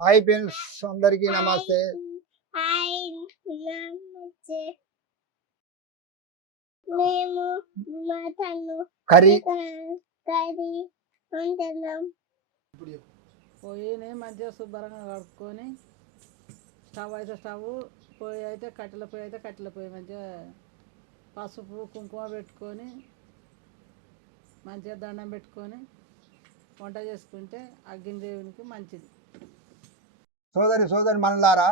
Hi friends, అందరికీ నమస్తే. Hi నమస్తే. మేము మటన్ కర్రీ వండుతున్నాం. పొయ్యిని మంచిగా శుభ్రంగా కడుక్కొని స్టవ్ అయితే స్టవ్, పొయ్యి అయితే కట్టెల పొయ్యి మంచిగా పసుపు కుంకుమ పెట్టుకొని మంచిగా దండం పెట్టుకొని వంట చేసుకుంటే అగ్ని దేవునికి మంచిది. సోదరి మనలారా,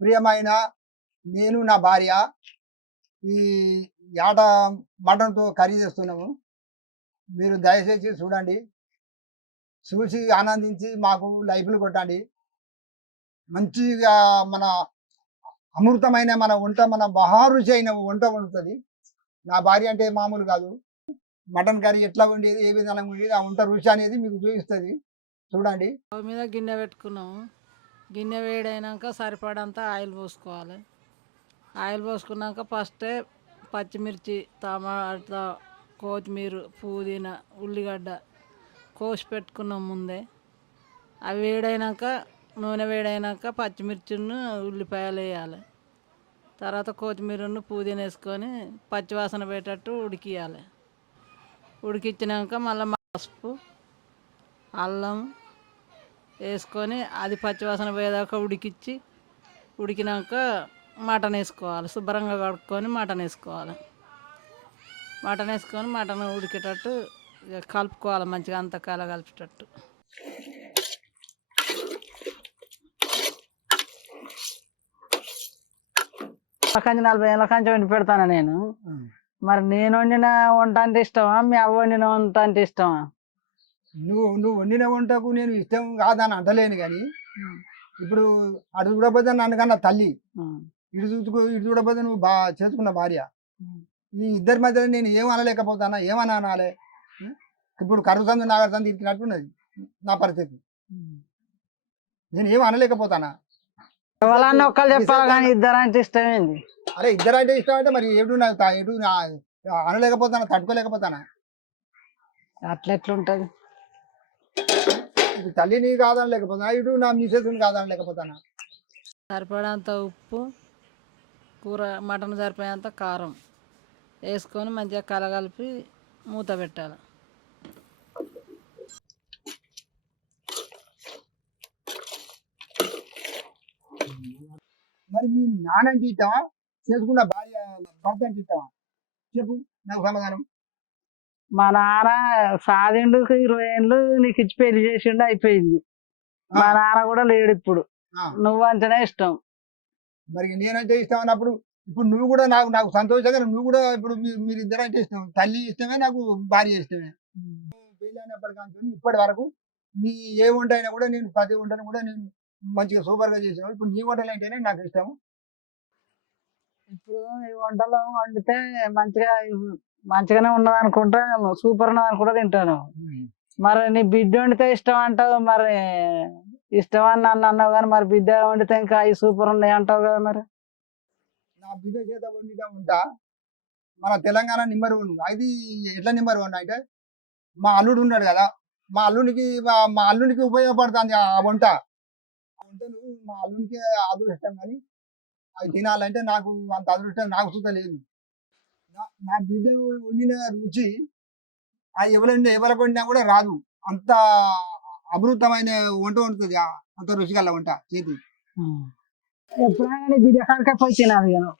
ప్రియమైన నేను నా భార్య ఈ యాట మటన్తో కర్రీ చేస్తున్నాము. మీరు దయచేసి చూడండి, చూసి ఆనందించి మాకు లైఫ్లు కొట్టండి. మంచిగా మన అమృతమైన మన వంట, మన మహారుచి అయిన వంట వండుతుంది. నా భార్య అంటే మామూలు కాదు. మటన్ కర్రీ ఎట్లా ఉండేది, ఏ విధంగా ఉండేది, ఆ వంట రుచి అనేది మీకు చూపిస్తుంది. చూడండి. స్టవ్ మీద గిన్నె పెట్టుకున్నాము. గిన్నె వేడైనాక సరిపడంత ఆయిల్ పోసుకోవాలి. ఆయిల్ పోసుకున్నాక ఫస్టే పచ్చిమిర్చి, టమాటా, కొత్తిమీర, పుదీనా, ఉల్లిగడ్డ కోసి పెట్టుకున్నాం ముందే. అవి వేడైనాక, నూనె వేడైనాక పచ్చిమిర్చిను ఉల్లిపాయలు వేయాలి. తర్వాత కొత్తిమీరను పుదీనా వేసుకొని పచ్చివాసన పెట్టేటట్టు ఉడికియాలి. ఉడికించినాక మళ్ళీ పసుపు, అల్లం వేసుకొని అది పచ్చివాసన పోయేదాకా ఉడికినాక మటన్ వేసుకోవాలి. శుభ్రంగా కడుక్కొని మటన్ వేసుకోవాలి. మటన్ ఉడికేటట్టు కలుపుకోవాలి, మంచిగా అంత కలిపేటట్టు. కంచి 40 ఏళ్ళ కంచి వండి పెడతాను నేను. మరి నేను వండిన వంట అంటే ఇష్టమా, మీ అవ్వ వండిన వంట అంటే ఇష్టమా? నువ్వు వండిన వంటకు నేను ఇష్టం కాదని అంటలేను, కానీ ఇప్పుడు అటు చూడకపోతే నన్ను కన్నా తల్లి, ఇటు చూడకపోతే నువ్వు చేసుకున్న భార్య, ఈ ఇద్దరి మధ్యలో నేను ఏం అనలేకపోతానా, ఏమన్నా అనాలి? ఇప్పుడు కరుసందు నాగరసందు ఇరికినట్టున్నది నా పరిస్థితి. నేను ఏం అనలేకపోతానా? ఎవరన్నా ఒక్కరు చెప్పాలి కానీ ఇద్దరు అంటే ఇష్టమేంది? అరే ఇద్దరు అంటే ఇష్టం అంటే మరి ఎటు అనలేకపోతానా, తట్టుకోలేకపోతానా? అట్లెట్లుంటది? ఇటు తల్లిని కాదనలేకపోతానా, ఇటు నా మిసెస్ని కాదనలేకపోతానా? సరిపడంత ఉప్పు, కూర మటన్ సరిపోయేంత కారం వేసుకొని మంచిగా కలగలిపి మూత పెట్టాలి. మరి మీ నాన్నంటే ఇష్టమా, చేసుకున్న భార్య భర్త అంటే ఇష్టమా? చెప్పు నాకు సమాధానం. మా నాన్న సాధిండు 20 ఏళ్ళు, నీకు ఇచ్చి పెళ్లి చేసిండు, అయిపోయింది. మా నాన్న కూడా లేడు ఇప్పుడు. నువ్వంటేనే ఇష్టం. మరి నేనంటే ఇష్టం అన్నప్పుడు ఇప్పుడు నువ్వు కూడా నాకు సంతోషంగా, నువ్వు కూడా ఇప్పుడు మీరిద్దరు అంటే ఇష్టం. తల్లి ఇష్టమే, నాకు భార్య ఇష్టమే. పెళ్ళైనప్పటికీ ఇప్పటి వరకు నీ ఏ వంట అయినా కూడా నేను ప్రతి వంటను కూడా నేను మంచిగా సూపర్గా చేసాను. ఇప్పుడు నీ వంటలు అంటేనే నాకు ఇష్టం. ఇప్పుడు ఈ వంటలు వండితే మంచిగానే ఉన్నది అనుకుంటా, సూపర్ ఉన్నది అనుకుంటా తింటాను. మరి నీ బిడ్డ వండితే ఇష్టం అంటావు, మరి ఇష్టం అని నన్ను అన్నావు కానీ మరి బిడ్డ వండితే ఇంకా అవి సూపర్ ఉన్నాయి అంటావు కదా. మరి నా బిడ్డ చేత వండిగా ఉంటా మన తెలంగాణ నెంబర్ 1. అది ఎట్లా నెంబర్ 1 అంటే, మా అల్లుడు ఉన్నాడు కదా, మా అల్లునికి ఉపయోగపడుతుంది ఆ వంట. ఆ వంటను మా అల్లునికి అదృష్టం, కానీ అవి తినాలంటే నాకు అంత అదృష్టం నాకు సుత లేదు. నా బిడ్డ వండిన రుచి అది ఎవరికి వండినా కూడా రాదు. అంత అమృతమైన వంట వండుతుంది, అంత రుచిగల వంట చేతి. ఎప్పుడైనా బిడ్డ కాడికే పోయి తినాలి కదా.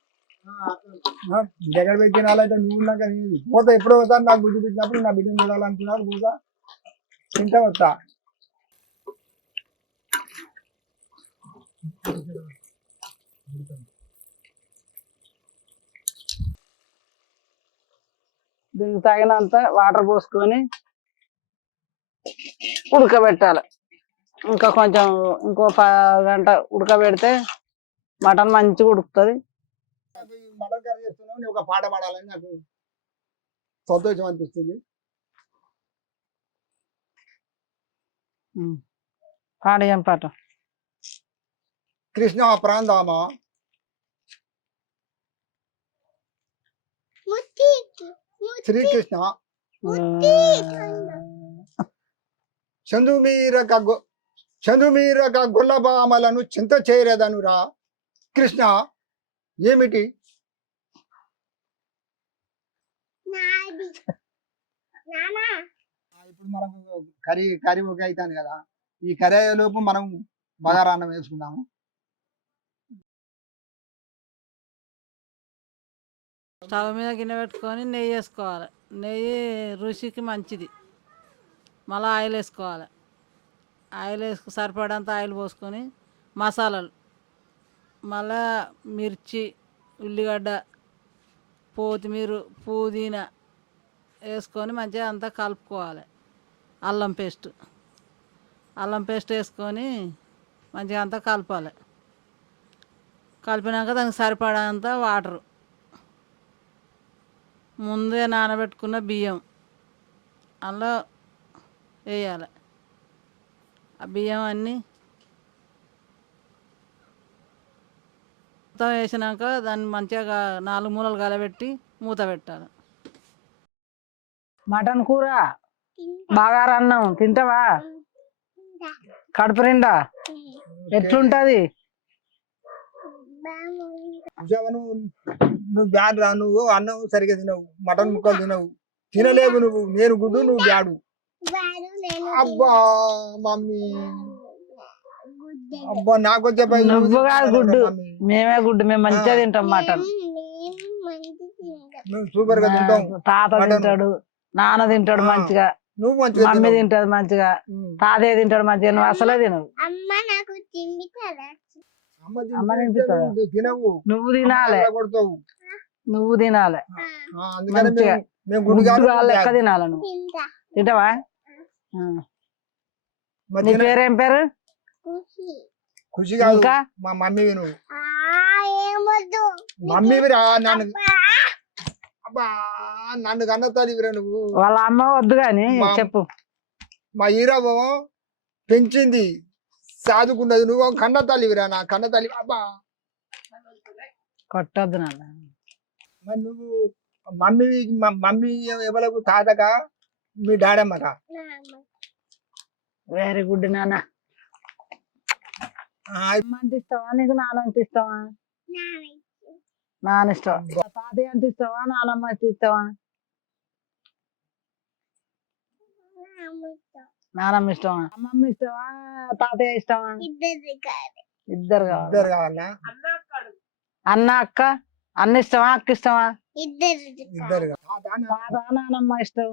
దగ్గర పోయి తినాలంటే నువ్వు పోతా ఎప్పుడో ఒకసారి నాకు బుద్ధి పెట్టినప్పుడు నా బిడ్డను చూడాలనుకున్నాను, కూడా తింటా వస్తా. దీనికి తగినంత వాటర్ పోసుకొని ఉడకబెట్టాలి. ఇంకా కొంచెం ఇంకో 10 గంట ఉడకబెడితే మటన్ మంచిగా ఉడుకుతుంది. మటన్ కర్రీ చేస్తున్నావు, నేను ఒక పాట పాడాలని నాకు సంతోషం అనిపిస్తుంది. పాడు ఏం పాట? కృష్ణ ప్రాందామ శ్రీకృష్ణ చందు మీర చంద్రుమీరక గొల్లబామలను చింత చేయలేదనురా కృష్ణ ఏమిటి? నాది నానా ఇప్పుడు మనం కర్రీ ఒక అవుతాను కదా, ఈ కర్రీ లోపు మనం బగారా అన్నం వేసుకుందాము. స్టవ్ మీద గిన్నె పెట్టుకొని నెయ్యి వేసుకోవాలి. నెయ్యి రుచికి మంచిది. మళ్ళీ ఆయిల్ వేసుకోవాలి. ఆయిల్ సరిపడంత ఆయిల్ పోసుకొని మసాలాలు మళ్ళా మిర్చి, ఉల్లిగడ్డ, కొత్తిమీర, పుదీనా వేసుకొని మంచిగా అంతా కలుపుకోవాలి. అల్లం పేస్ట్ వేసుకొని మంచిగా అంతా కలపాలి. కలిపినాక దానికి సరిపడంత వాటరు, ముందే నానబెట్టుకున్న బియ్యం అందులో వేయాలి. ఆ బియ్యం అన్నీ మొత్తం వేసినాక దాన్ని మంచిగా 4 మూలలు కలబెట్టి మూత పెట్టాలి. మటన్ కూర, బగారా అన్నం తింటావా? కడుపు నిండా ఎట్లుంటది? నువ్వు బ్యాడ్ రా, నువ్వు అన్నం సరిగా తినవు, మటన్ ముక్కలు తినవు, తినలేవు నువ్వు. నేను గుడ్డు, నువ్వు బ్యాడు. అబ్బా మమ్మీ, అబ్బా నాకు వచ్చే పై నువ్వు కాదు గుడ్డు, మేమే గుడ్డు. మేము మంచిగా తింటాం మటన్. నువ్వు సూపర్ గా తింటావు. తాత తింటాడు, నాన్న తింటాడు మంచిగా, నువ్వు మంచిగా మమ్మీ తింటది మంచిగా, తాతయ్య తింటాడు మంచిగా. నువ్వు అసలే తినవు. అమ్మ తినిపిస్తుందా? తినవు, నువ్వు తినాలి, కొడతావు. నువ్వు తినాలి అందుకని మంచిగా. మేము గుడ్డు గుడ్డు లెక్క తినాలి. నువ్వు తింటావా? నీ పేరేం పేరు? ఖుషి కాదు, ఇంకా మా మమ్మీ నువ్వు. మమ్మీ నన్ను, అబ్బా నన్ను కన్నతాదివిరా నువ్వు. వాళ్ళ అమ్మ వద్దు గాని చెప్పు. మా హీరో పెంచింది, సాదుకున్నది, నువ్వు కన్న తల్లివిరా, నా కన్న తల్లి. అబ్బా కొట్టద్దు నాన్న. మరి నువ్వు మమ్మీ ఎవరకు తాతగా మీ డాడమ్మగా? వెరీ గుడ్ నాన్న. అమ్మ అంటే ఇష్టమా నీకు? నాన్న అంటే ఇష్టమా? నాన్న ఇష్టం. తాతయ్య అంటే ఇష్టమా? నాన్నమ్మ అంటే ఇష్టమా? నానమ్మ ఇష్టమా? అమ్మమ్మ ఇష్టమా? తాతయ్య ఇష్టమా? ఇద్దరు కావాలా? అన్న అక్క అన్న ఇష్టమా? అక్క ఇష్టమా? ఇద్దరు. తాత నానమ్మ ఇష్టం.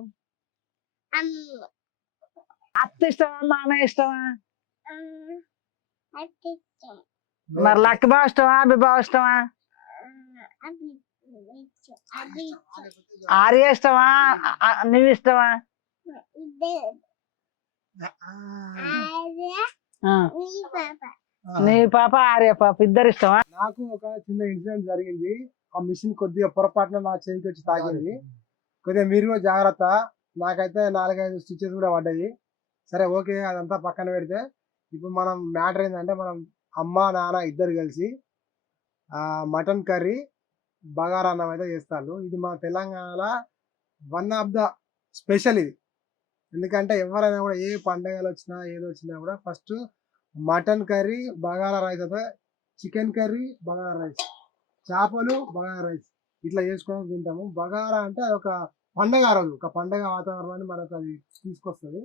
అత్త ఇష్టమా? మామ ఇష్టమా? మరి లక్కి బావ ఇష్టమా? అభి బావ ఇష్టమా? ఆర్య ఇష్టమా? నువ్వు ఇష్టమా? నీ పాప ఆర్య పాప ఇద్దరు ఇష్టమా? నాకు ఒక చిన్న ఇన్సిడెంట్ జరిగింది. ఆ మిషన్ కొద్దిగా పొరపాటున నా చేయికి వచ్చి తాగింది. కొద్దిగా మీరు కూడా జాగ్రత్త. నాకైతే 4-5 స్టిచెస్ కూడా పడ్డాయి. సరే ఓకే, అదంతా పక్కన పెడితే ఇప్పుడు మనం మ్యాటర్ ఏంటంటే, మనం అమ్మ నాన్న ఇద్దరు కలిసి మటన్ కర్రీ బగారా అన్నం అయితే చేస్తారు. ఇది మా తెలంగాణలో వన్ ఆఫ్ ద స్పెషల్ ఇది. ఎందుకంటే ఎవరైనా కూడా ఏ పండగలు వచ్చినా ఏది వచ్చినా కూడా first mutton curry bagara rice, అయితే చికెన్ కర్రీ బగారా రైస్, చేపలు బగారా రైస్, ఇట్లా చేసుకొని తింటాము. బగారా అంటే అది ఒక పండగ, రోజు ఒక పండగ వాతావరణాన్ని మనకు అది తీసుకొస్తుంది.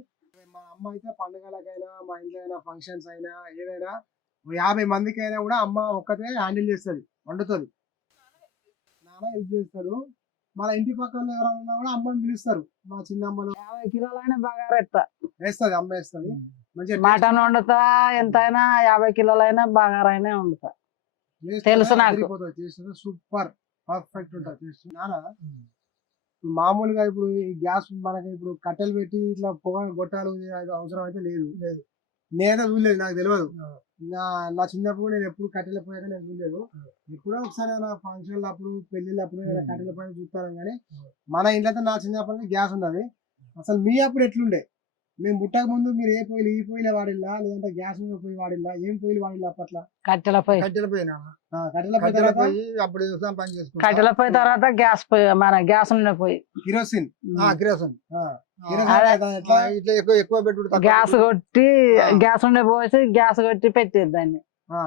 మా అమ్మ అయితే పండగలకైనా, మా ఇంట్లో అయినా, ఫంక్షన్స్ అయినా, ఏదైనా 50 మందికి అయినా కూడా అమ్మ ఒక్కతే హ్యాండిల్ చేస్తుంది, వండుతుంది. నాన్న హెల్ప్ చేస్తాడు. మన ఇంటి పక్కన ఎవరైనా కూడా అమ్మని పిలుస్తారు. మా చిన్నమ్మను 50 కిలోలైనా బగారా వేస్తుంది, అమ్మ వేస్తుంది. మంచిగా మటన్ వండుతా. ఎంతైనా 50 కిలోలైనా బగారా అయినా వండుతా. తెలుసు నాకు. సూపర్ పర్ఫెక్ట్ ఉంటుంది టేస్ట్. నాన్న మామూలుగా ఇప్పుడు ఈ గ్యాస్ మనకి ఇప్పుడు కట్టెలు పెట్టి ఇట్లా పొగ గొట్టాలు అవసరం అయితే లేదు. నేనైతే చూడలేదు, నాకు తెలియదు. నా చిన్నప్పుడు నేను ఎప్పుడు కట్టెల పొయ్యి అయితే నేను చూడలేదు. ఎప్పుడో ఒకసారి నా ఫంక్షన్లు అప్పుడు, పెళ్లిళ్ళు అప్పుడు కట్టెల పొయ్యి చూస్తాను. కానీ మన ఇంట్లో అయితే నా చిన్నప్పటి గ్యాస్ ఉన్నది. అసలు మీ అప్పుడు ఎట్లుండే? మేము పుట్టక ముందు మీరు ఏ పొయ్యిలు, ఈ పొయ్యిలే వాడిల్లా, లేదంటే గ్యాస్ మీద పొయ్యి వాడిల్లా, ఏం పొయ్యిలు వాడిల్లా అప్పట్లో? కట్టెల పొయ్యి. కట్టెల పోయినా కట్టెల పొయ్యి అప్పుడు పని చేసుకుంటా. కట్టెల పొయ్యి తర్వాత గ్యాస్ పొయ్యి, మన గ్యాస్ ఉన్న పొయ్యి కిరోసిన్. కిరోసిన్ కిరసనాయిల్ అయితే ఎట్లా ఇట్లా ఎక్కువ ఎక్కువ పెట్టుడు తక్కువ గ్యాస్ పెట్టుడు. కొట్టి ఆ. గ్యాస్ ఉండే పోసి గ్యాస్ కొట్టి పెట్టేది దాన్ని ఆ,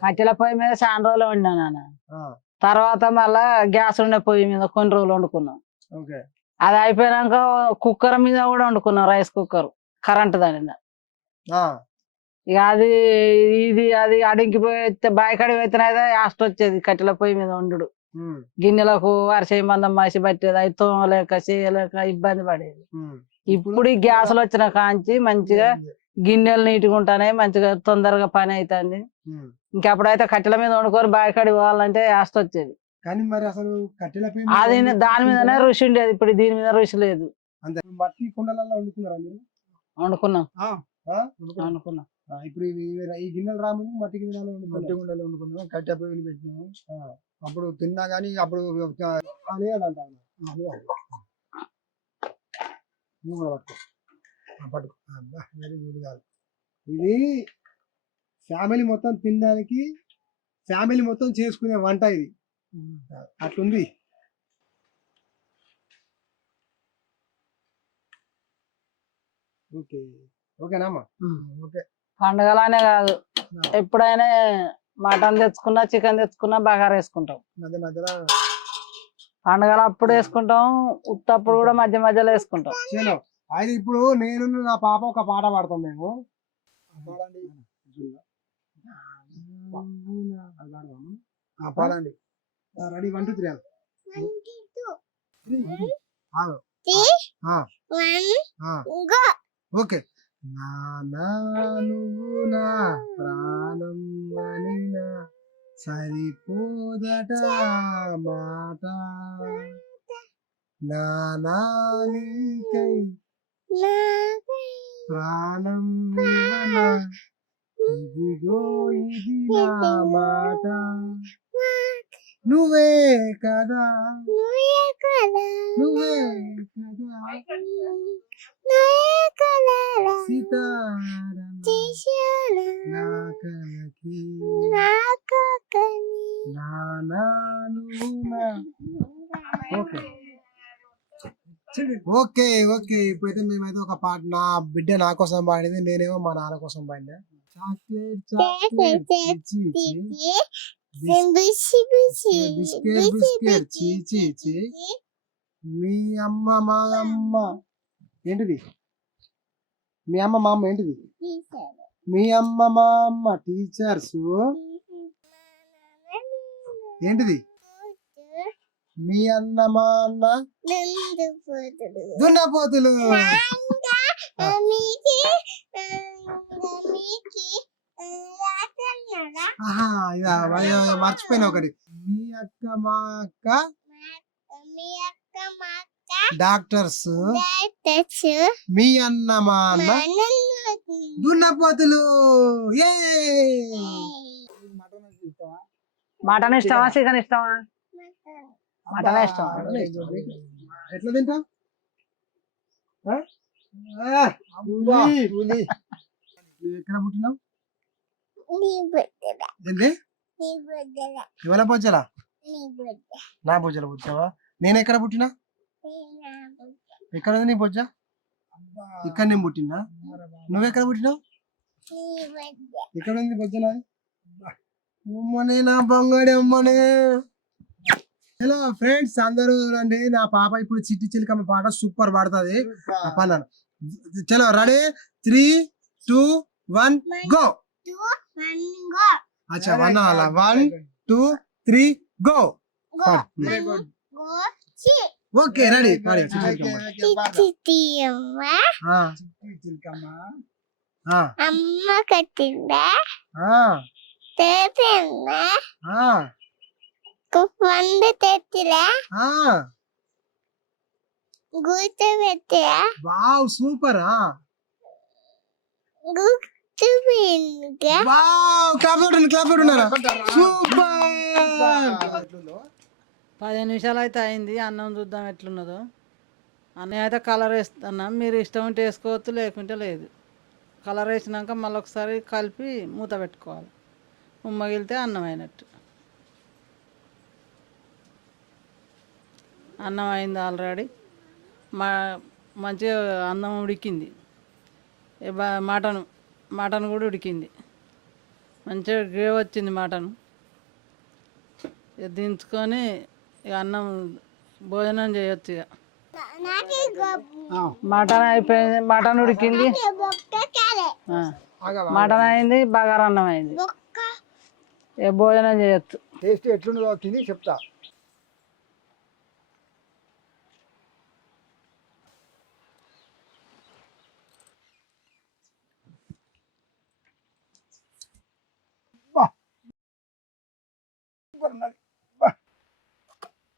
కట్టెల పొయ్యి మీద చాలా రోజులు వండినా నాన్న ఆ, తర్వాత మళ్ళా గ్యాస్ ఉండే పొయ్యి మీద కొన్ని రోజులు వండుకున్నాం ఓకే అది అయిపోయినాక కుక్కర్ మీద కూడా వండుకున్నాం రైస్ కుక్కర్ కరెంట్ దాని మీద ఆ, ఇక అది అది అడిగిపోయి బాయికాడి పోయితేనైతే యాస్ట్ వచ్చేది కట్టెల పొయ్యి మీద వండుడు ఉమ్, గిన్నెలకు వరిసే మందం మసి పట్టేది అవి తోమలేక చేయలేక ఇబ్బంది పడేది ఉమ్. ఇప్పుడు ఈ గ్యాసులు వచ్చిన కాంచి మంచిగా గిన్నెలు నీట్గా ఉంటానే మంచిగా తొందరగా పని అవుతుంది ఉమ్. ఇంకప్పుడైతే కట్టెల మీద వండుకొని బాయికాడి పోవాలంటే యాస్ట్ వచ్చేది కానీ మరి అసలు కట్టెల పొయ్యి మీద అది వండుకుంటే దాని మీదనే రుచి ఉండేది ఇప్పుడు దీని మీద రుచి లేదు అంతే మట్టి కుండలలో వండుకున్నారా మీరు వండుకున్నాం ఆ, ఆ? వండుకున్నాం ఆ, ఇప్పుడు ఈ గిన్నెలు రాములు మట్టి గిన్నెలు మట్టి వండుకున్నారు గుండెలు వండుకున్నాం కట్టె పొయ్యిలు పెట్టినాము ఆ, అప్పుడు తిన్నా గానీ అప్పుడు లేదంట ఆయన. నువ్వు కూడా పట్టుకో. పట్టుకో అబ్బా, వెరీ గుడ్ కాదు ఇది ఫ్యామిలీ మొత్తం తినడానికి ఫ్యామిలీ మొత్తం చేసుకునే వంట ఇది అట్లుంది ఓకే ఓకేనామ్మా ఓకే పండుగలనే కాదు ఎప్పుడైనా మటన్ తెచ్చుకున్నా చికెన్ తెచ్చుకున్నా బగారా వేసుకుంటాం మధ్య మధ్యలో పండుగలు అప్పుడు వేసుకుంటాం ఉత్తప్పుడు కూడా మధ్య మధ్యలో వేసుకుంటాం చలో అయితే ఇప్పుడు నేను నా పాప ఒక పాట పాడతాం మేము పాడండి అది పాడదాము. పాడండి రెడీ 1 2 3 ఓకే నానా నువ్వు నా ప్రాణం అనినా సరిపోదట మాట నానా నీకై ప్రాణం ఇవ్వనా ఇదిగో ఇది నా మాట నువ్వే కదా నువ్వే కదా సీతారామ నా కలకి నానా నువ్వు నా ఓకే ఓకే ఓకే ఇప్పుడైతే మేమైతే ఒక పాట నా బిడ్డ నా కోసం పాడింది నేనేమో మా నాన్న కోసం పాడినా చాక్లెట్ చాక్లెట్ బిస్కెట్ బిస్కెట్ చీ మీ అమ్మ మా అమ్మ ఏంటిది మీ అమ్మ మా అమ్మ ఏంటిది మీ అమ్మ మా అమ్మ టీచర్స్ ఏంటిది మీ అన్న మా అన్న దున్నపోతులు ఆహా ఇదా మర్చిపోయినా ఒకటి మీ అక్క మా అక్క డాక్టర్స్ మీ అన్న మా అన్న దున్నపోతులు ఏ మటన్ ఇస్తావా మటన్ ఇష్టమా చికెన్ ఇష్టమా మటన్ ఇష్టం ఎట్లా తింటావు పులి ఎక్కడ పుట్టినావు ఏంది ఎవరి బొజ్జలా నా బొజ్జల పుట్టావా నేను ఎక్కడ పుట్టినా ఎక్కడ ఉంది నీ బొజ్జ ఇక్కడ నేను పుట్టినా నువ్వెక్కడ పుట్టినావు ఎక్కడ ఉంది బొజ్జ నాది అమ్మనే నా బంగాడి అమ్మనే హలో ఫ్రెండ్స్ అందరూ రండి నా పాప ఇప్పుడు చిట్టి చిలకమ్మ పాట సూపర్ పాడుతుంది పన్నాను చలో రెడీ 3 2 1 గో అచ్చా 1 అలా 1 2 3 గో ఓకే రెడీ పాడి చిలకమ్మ అమ్మ కట్టిందా పండు తెచ్చిరా గుర్తు పెట్టిరా వావ్ సూపర్ గుర్తు పెట్టుగా వావ్ క్లాప్ కొట్టున్నారా సూపర్ 15 నిమిషాలు అయితే అయింది అన్నం చూద్దాం ఎట్లున్నదో అన్నయ్య అయితే కలర్ వేస్తున్నాం మీరు ఇష్టం ఉంటే వేసుకోవచ్చు లేకుంటే లేదు కలర్ వేసినాక మళ్ళీ ఒకసారి కలిపి మూత పెట్టుకోవాలి ఉమ్మగిలితే అన్నం అయినట్టు అన్నం అయింది ఆల్రెడీ మంచిగా అన్నం ఉడికింది. మటన్ కూడా ఉడికింది. మంచిగా గ్రేవ్ వచ్చింది మటన్. ఇక దించుకొని ఇక అన్నం భోజనం చేయొచ్చు. ఇక మటన్ అయిపోయింది, మటన్ ఉడికింది, మటన్ అయింది, బగారా అన్నం అయింది. ఇక భోజనం చేయొచ్చు. టేస్ట్ ఎట్లుందో తిని చెప్తా.